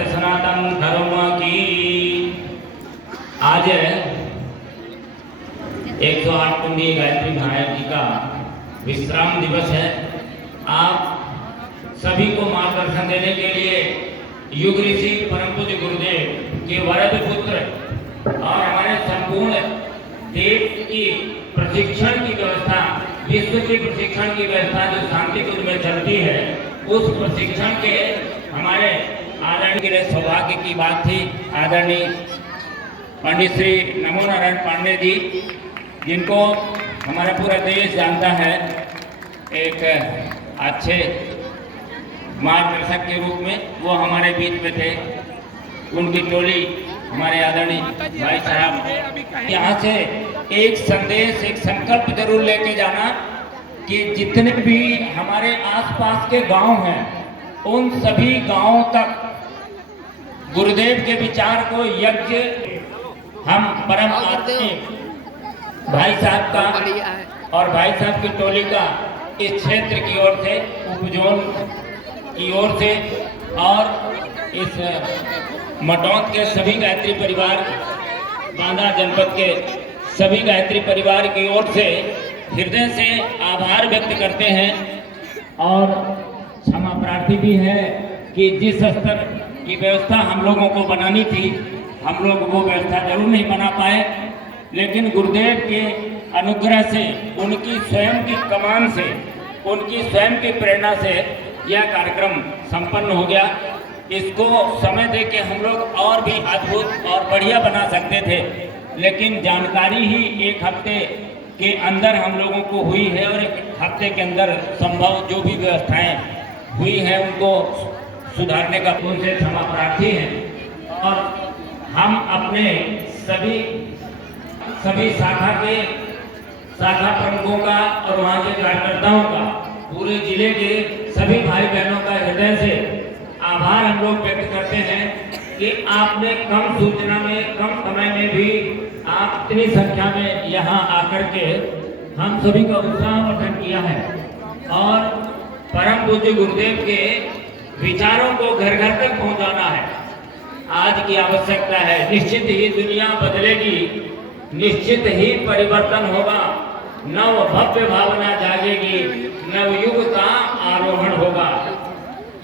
सत्य सनातन धर्म की। आज 108 कुंडी गायत्री महाराज जी का विश्राम दिवस है। आप सभी को मार्गदर्शन देने के लिए युग ऋषि परम पूज्य गुरुदेव के वरद पुत्र और हमारे संपूर्ण देश की प्रशिक्षण की व्यवस्था, विश्व की प्रशिक्षण की व्यवस्था जो शांति कुंज में चलती है, उस प्रशिक्षण के हमारे आदरणीय के लिए सौभाग्य की बात थी। आदरणीय पंडित श्री नमो नारायण पांडे जी, जिनको हमारा पूरा देश जानता है, एक अच्छे मार्गदर्शक के रूप में वो हमारे बीच में थे। उनकी टोली हमारे आदरणीय भाई साहब, यहाँ से एक संदेश, एक संकल्प जरूर लेके जाना कि जितने भी हमारे आसपास के गांव हैं, उन सभी गांवों तक गुरुदेव के विचार को यज्ञ हम परम आदरणीय भाई साहब का और भाई साहब की टोली का इस क्षेत्र की ओर से, उपजोन की ओर से और इस मटौत के सभी गायत्री परिवार, बांदा जनपद के सभी गायत्री परिवार की ओर से हृदय से आभार व्यक्त करते हैं और क्षमा प्रार्थी भी है कि जिस स्तर की व्यवस्था हम लोगों को बनानी थी, हम लोग वो व्यवस्था जरूर नहीं बना पाए, लेकिन गुरुदेव के अनुग्रह से, उनकी स्वयं की कमान से, उनकी स्वयं की प्रेरणा से यह कार्यक्रम संपन्न हो गया। इसको समय दे के हम लोग और भी अद्भुत और बढ़िया बना सकते थे, लेकिन जानकारी ही एक हफ्ते के अंदर हम लोगों को हुई है और एक हफ्ते के अंदर संभव जो भी व्यवस्थाएं हुई है उनको सुधारने का उनसे क्षमा प्रार्थी है। और हम अपने सभी शाखा प्रमुखों का और वहाँ के कार्यकर्ताओं का, पूरे जिले के सभी भाई बहनों का हृदय से आभार हम लोग व्यक्त करते हैं कि आपने कम सूचना में, कम समय में भी आप इतनी संख्या में यहाँ आकर के हम सभी का उत्साहवर्धन किया है और परम पूज्य गुरुदेव के विचारों को घर घर तक पहुँचाना है। आज की आवश्यकता है। निश्चित ही दुनिया बदलेगी, निश्चित ही परिवर्तन होगा, नव भव्य भावना जागेगी, नवयुग का आरोहण होगा।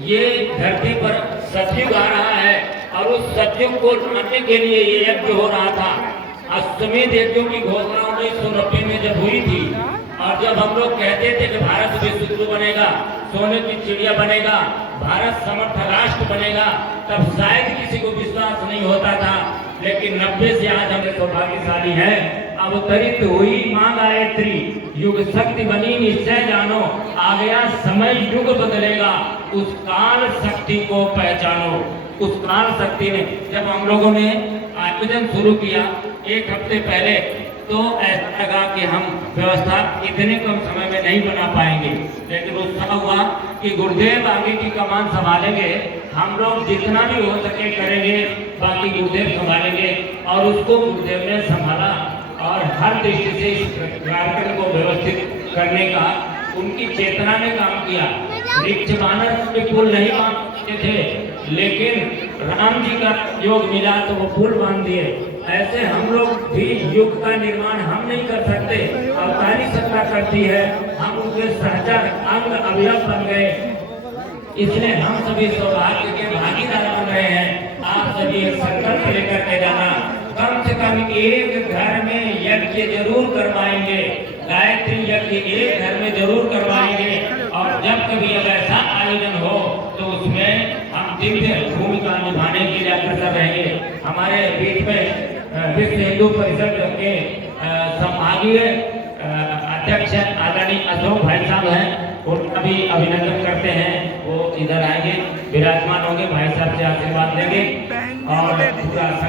ये धरती पर सतयुग आ रहा है और उस सतयुग को लाने के लिए ये यज्ञ हो रहा था। अश्वमेध यज्ञों की घोषणा 1990 में जब हुई थी और जब हम लोग कहते थे कि भारत विश्व गुरु बनेगा, सोने की चिड़िया बनेगा, भारत समर्थ राष्ट्र बनेगा, तब शायद किसी को विश्वास नहीं होता था। लेकिन 90 से आज हम सौभाग्यशाली है। अवतरित हुई मां गायत्री, युग शक्ति बनी निश्चय जानो, आ गया समय युग बदलेगा, उस काल शक्ति को पहचानो। उस काल शक्ति ने, जब हम लोगों ने आयोजन शुरू किया एक हफ्ते पहले, तो ऐसा लगा कि हम व्यवस्था इतने कम समय में नहीं बना पाएंगे, लेकिन उत्साह हुआ कि गुरुदेव आगे की कमान संभालेंगे, हम लोग जितना भी हो सके करेंगे, बाकी गुरुदेव संभालेंगे। और उसको गुरुदेव ने संभाला और हर दृष्टि से इस कार्यक्रम को व्यवस्थित करने का उनकी चेतना ने काम किया। रिक्त बानर के पुल नहीं बांधते थे, लेकिन राम जी का योग मिला तो वो पुल बांध दिए। ऐसे हम लोग भी युग का निर्माण हम नहीं कर सकते, अवतारी सत्ता करती है, हम उनके सहचर अंग अवयव बन गए, इसलिए हम सभी सौभाग्य के भागीदार बन रहे हैं। आप सभी एक संकल्प लेकर के जाना, कम से कम एक घर में यज्ञ जरूर करवाएंगे, गायत्री यज्ञ एक घर में जरूर करवाएंगे। और जब कभी ऐसा आयोजन हो तो उसमें हम दिव्य भूमिका निभाने के लिए अग्रसर रहेंगे। हमारे बीच में विश्व हिंदू परिषद के संभागीय अध्यक्ष आदरणीय अशोक भाई साहब हैं, उनका भी अभिनंदन करते हैं। वो इधर आएंगे, विराजमान होंगे, भाई साहब से आशीर्वाद लेंगे और पूरा